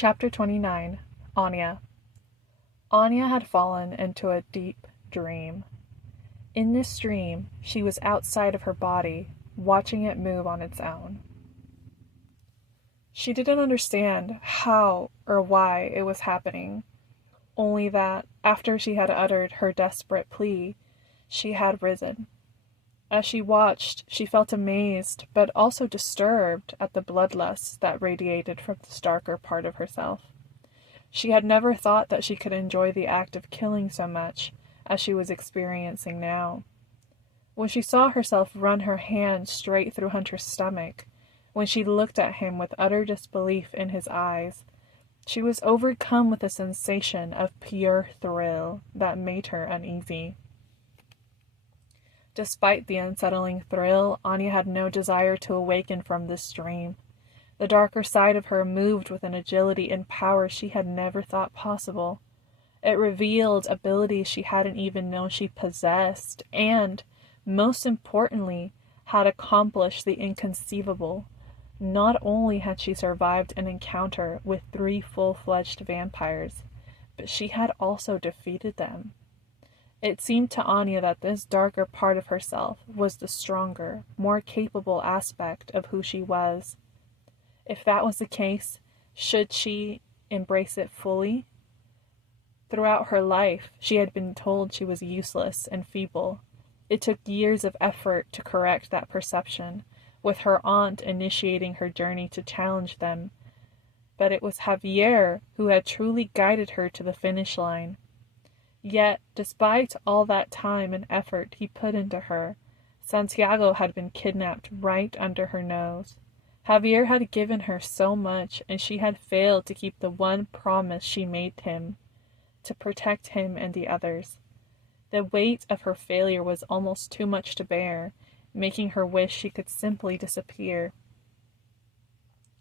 Chapter 29. Anya. Anya had fallen into a deep dream. In this dream, she was outside of her body, watching it move on its own. She didn't understand how or why it was happening, only that, after she had uttered her desperate plea, she had risen. As she watched, she felt amazed, but also disturbed at the bloodlust that radiated from this darker part of herself. She had never thought that she could enjoy the act of killing so much as she was experiencing now. When she saw herself run her hand straight through Hunter's stomach, when she looked at him with utter disbelief in his eyes, she was overcome with a sensation of pure thrill that made her uneasy. Despite the unsettling thrill, Anya had no desire to awaken from this dream. The darker side of her moved with an agility and power she had never thought possible. It revealed abilities she hadn't even known she possessed, and, most importantly, had accomplished the inconceivable. Not only had she survived an encounter with 3 full-fledged vampires, but she had also defeated them. It seemed to Anya that this darker part of herself was the stronger, more capable aspect of who she was. If that was the case, should she embrace it fully? Throughout her life, she had been told she was useless and feeble. It took years of effort to correct that perception, with her aunt initiating her journey to challenge them. But it was Javier who had truly guided her to the finish line. Yet, despite all that time and effort he put into her, Santiago had been kidnapped right under her nose. Javier had given her so much, and she had failed to keep the one promise she made him, to protect him and the others. The weight of her failure was almost too much to bear, making her wish she could simply disappear.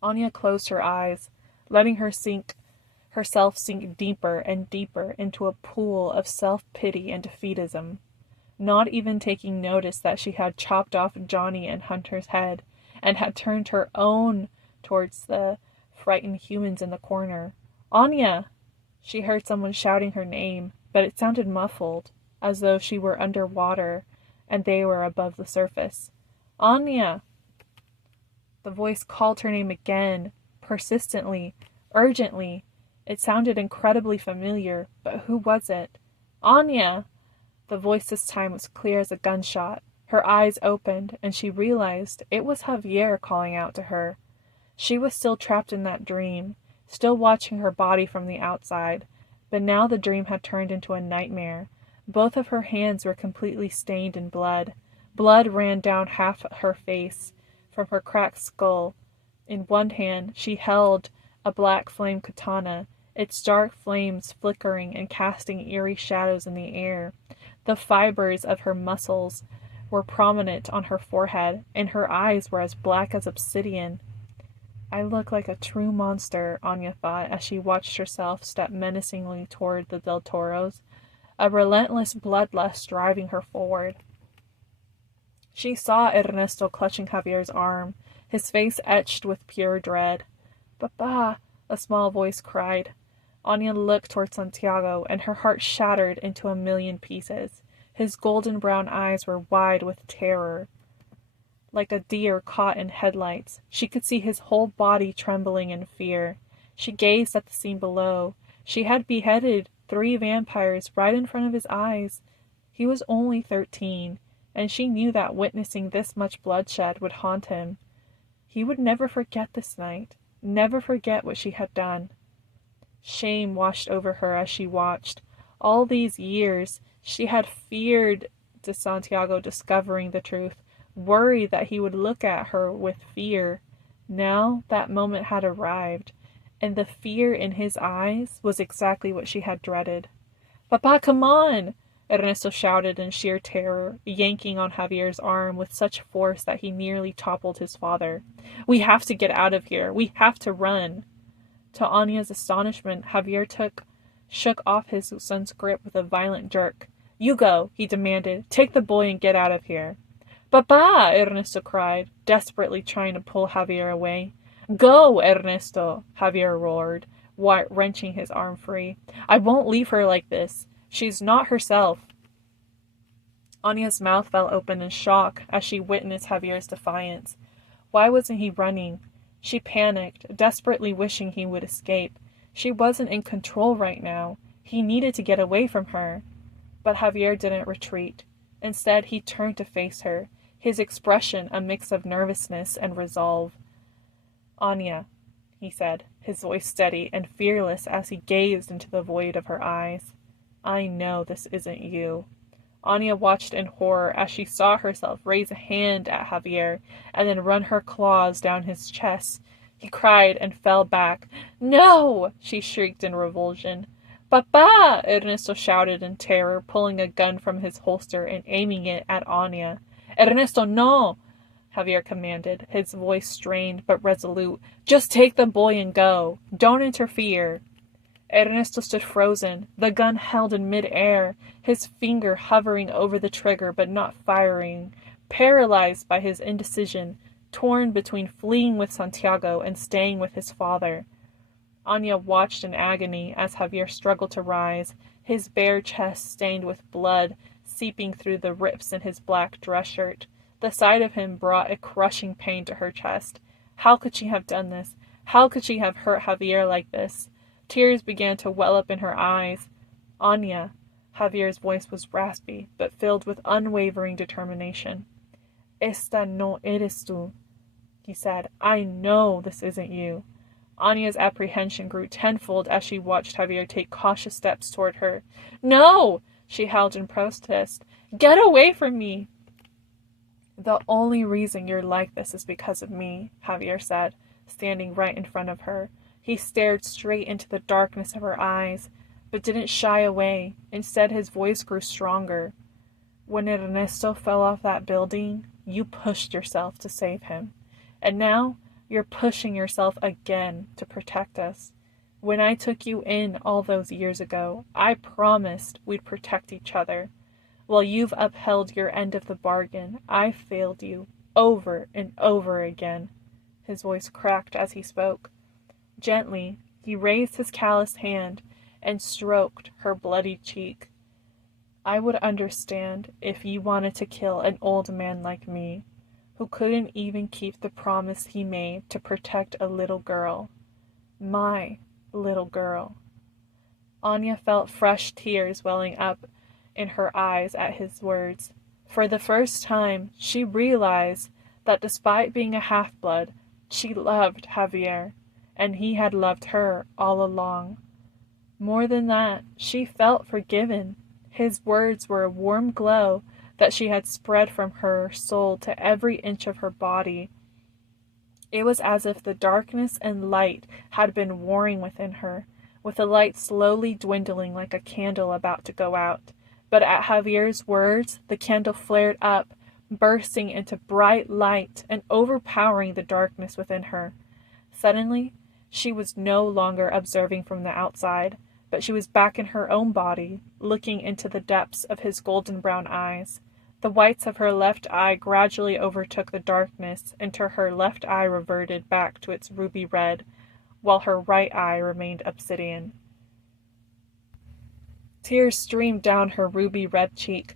Anya closed her eyes, letting herself sink deeper and deeper into a pool of self-pity and defeatism, not even taking notice that she had chopped off Johnny and Hunter's head and had turned her own towards the frightened humans in the corner. Anya! She heard someone shouting her name, but it sounded muffled, as though she were underwater and they were above the surface. Anya! The voice called her name again, persistently, urgently. It sounded incredibly familiar, but who was it? Anya! The voice this time was clear as a gunshot. Her eyes opened, and she realized it was Javier calling out to her. She was still trapped in that dream, still watching her body from the outside, but now the dream had turned into a nightmare. Both of her hands were completely stained in blood. Blood ran down half her face, from her cracked skull. In one hand, she held a black flame katana, its dark flames flickering and casting eerie shadows in the air. The fibers of her muscles were prominent on her forehead, and her eyes were as black as obsidian. I look like a true monster, Anya thought as she watched herself step menacingly toward the Del Toros, a relentless bloodlust driving her forward. She saw Ernesto clutching Javier's arm, his face etched with pure dread. "Papa!" a small voice cried. Anya looked toward Santiago, and her heart shattered into a million pieces. His golden brown eyes were wide with terror. Like a deer caught in headlights, she could see his whole body trembling in fear. She gazed at the scene below. She had beheaded 3 vampires right in front of his eyes. He was only 13, and she knew that witnessing this much bloodshed would haunt him. He would never forget this night, never forget what she had done. Shame washed over her as she watched. All these years, she had feared de Santiago discovering the truth, worried that he would look at her with fear. Now that moment had arrived, and the fear in his eyes was exactly what she had dreaded. "Papa, come on!" Ernesto shouted in sheer terror, yanking on Javier's arm with such force that he nearly toppled his father. "We have to get out of here. We have to run." To Anya's astonishment, Javier shook off his son's grip with a violent jerk. "You go," he demanded. "Take the boy and get out of here." "Papa!" Ernesto cried, desperately trying to pull Javier away. "Go, Ernesto!" Javier roared, wrenching his arm free. I won't leave her like this. She's not herself. Anya's mouth fell open in shock as she witnessed Javier's defiance. Why wasn't he running? She panicked, desperately wishing he would escape. She wasn't in control right now. He needed to get away from her. But Javier didn't retreat. Instead, he turned to face her, his expression a mix of nervousness and resolve. Anya, he said, his voice steady and fearless as he gazed into the void of her eyes. I know this isn't you. Anya watched in horror as she saw herself raise a hand at Javier and then run her claws down his chest. He cried and fell back. No! She shrieked in revulsion. Papa! Ernesto shouted in terror, pulling a gun from his holster and aiming it at Anya. Ernesto, no! Javier commanded, his voice strained but resolute. Just take the boy and go. Don't interfere. Ernesto stood frozen, the gun held in mid-air, his finger hovering over the trigger but not firing, paralyzed by his indecision, torn between fleeing with Santiago and staying with his father. Anya watched in agony as Javier struggled to rise, his bare chest stained with blood seeping through the rips in his black dress shirt. The sight of him brought a crushing pain to her chest. How could she have done this? How could she have hurt Javier like this? Tears began to well up in her eyes. Anya, Javier's voice was raspy, but filled with unwavering determination. Esta no eres tú, he said. I know this isn't you. Anya's apprehension grew tenfold as she watched Javier take cautious steps toward her. No! She howled in protest. Get away from me! The only reason you're like this is because of me, Javier said, standing right in front of her. He stared straight into the darkness of her eyes, but didn't shy away. Instead, his voice grew stronger. When Ernesto fell off that building, you pushed yourself to save him. And now, you're pushing yourself again to protect us. When I took you in all those years ago, I promised we'd protect each other. While you've upheld your end of the bargain, I failed you over and over again. His voice cracked as he spoke. Gently, he raised his calloused hand and stroked her bloody cheek. I would understand if you wanted to kill an old man like me, who couldn't even keep the promise he made to protect a little girl. My little girl. Anya felt fresh tears welling up in her eyes at his words. For the first time, she realized that despite being a half-blood, she loved Javier, and he had loved her all along. More than that, she felt forgiven. His words were a warm glow that she had spread from her soul to every inch of her body. It was as if the darkness and light had been warring within her, with the light slowly dwindling like a candle about to go out. But at Javier's words, the candle flared up, bursting into bright light and overpowering the darkness within her. Suddenly, she was no longer observing from the outside, but she was back in her own body, looking into the depths of his golden brown eyes. The whites of her left eye gradually overtook the darkness until her left eye reverted back to its ruby red, while her right eye remained obsidian. Tears streamed down her ruby red cheek.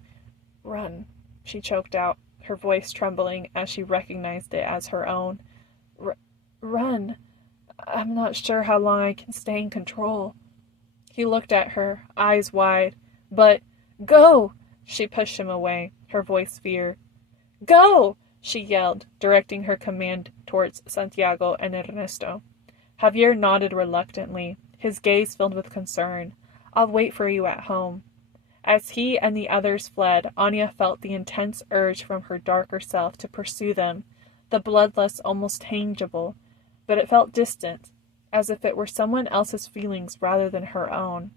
Run, she choked out, her voice trembling as she recognized it as her own. Run. I'm not sure how long I can stay in control. He looked at her, eyes wide. But, go! She pushed him away, her voice fierce. Go! She yelled, directing her command towards Santiago and Ernesto. Javier nodded reluctantly, his gaze filled with concern. I'll wait for you at home. As he and the others fled, Anya felt the intense urge from her darker self to pursue them, the bloodlust almost tangible, but it felt distant, as if it were someone else's feelings rather than her own.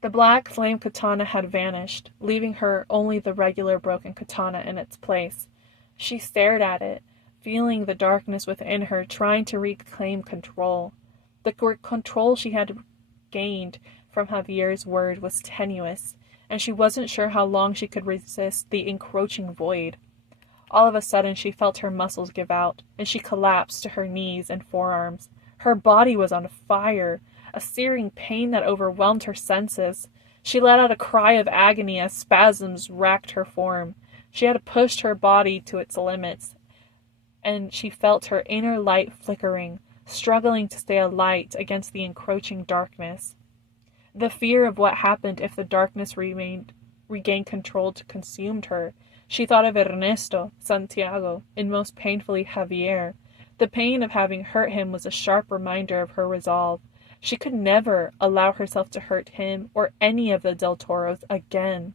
The black flame katana had vanished, leaving her only the regular broken katana in its place. She stared at it, feeling the darkness within her trying to reclaim control. The control she had gained from Javier's word was tenuous, and she wasn't sure how long she could resist the encroaching void. All of a sudden she felt her muscles give out, and she collapsed to her knees and forearms, Her body was on fire, a searing pain that overwhelmed her senses. She let out a cry of agony as spasms racked her form. She had pushed her body to its limits, and she felt her inner light flickering, struggling to stay alight against the encroaching darkness. The fear of what happened if the darkness regained control consumed her. She thought of Ernesto, Santiago, and most painfully Javier. The pain of having hurt him was a sharp reminder of her resolve. She could never allow herself to hurt him or any of the Del Toros again.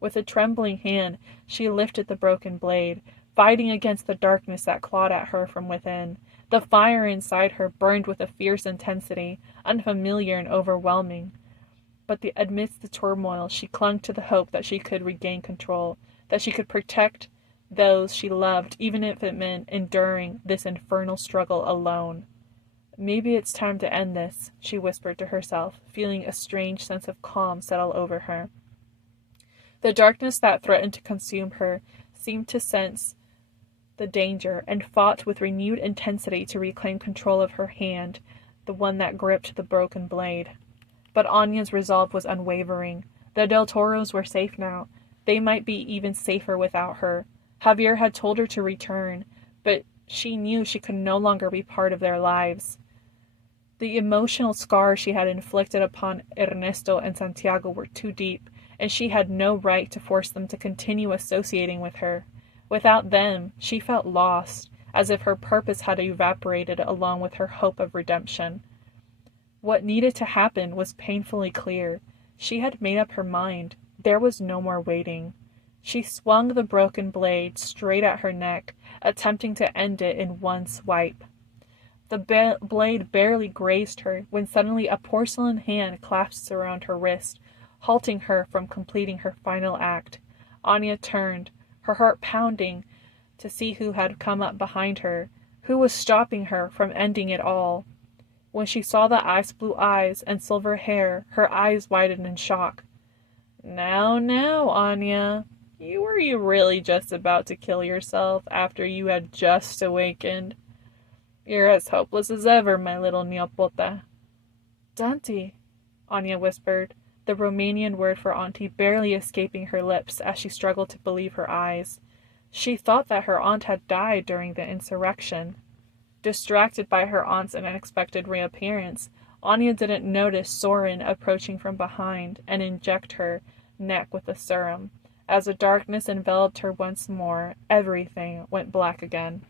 With a trembling hand, she lifted the broken blade, fighting against the darkness that clawed at her from within. The fire inside her burned with a fierce intensity, unfamiliar and overwhelming. But amidst the turmoil, she clung to the hope that she could regain control, that she could protect those she loved, even if it meant enduring this infernal struggle alone. Maybe it's time to end this, she whispered to herself, feeling a strange sense of calm settle over her. The darkness that threatened to consume her seemed to sense the danger and fought with renewed intensity to reclaim control of her hand, the one that gripped the broken blade. But Anya's resolve was unwavering. The Del Toros were safe now. They might be even safer without her. Javier had told her to return, but she knew she could no longer be part of their lives. The emotional scars she had inflicted upon Ernesto and Santiago were too deep, and she had no right to force them to continue associating with her. Without them, she felt lost, as if her purpose had evaporated along with her hope of redemption. What needed to happen was painfully clear. She had made up her mind. There was no more waiting. She swung the broken blade straight at her neck, attempting to end it in one swipe. The blade barely grazed her when suddenly a porcelain hand clasped around her wrist, halting her from completing her final act. Anya turned, her heart pounding, to see who had come up behind her, who was stopping her from ending it all. When she saw the ice-blue eyes and silver hair, her eyes widened in shock. Now, Anya, were you really just about to kill yourself after you had just awakened? You're as hopeless as ever, my little Neopota. Dante, Anya whispered, the Romanian word for auntie barely escaping her lips as she struggled to believe her eyes. She thought that her aunt had died during the insurrection. Distracted by her aunt's unexpected reappearance, Anya didn't notice Soren approaching from behind and inject her neck with the serum. As the darkness enveloped her once more, everything went black again.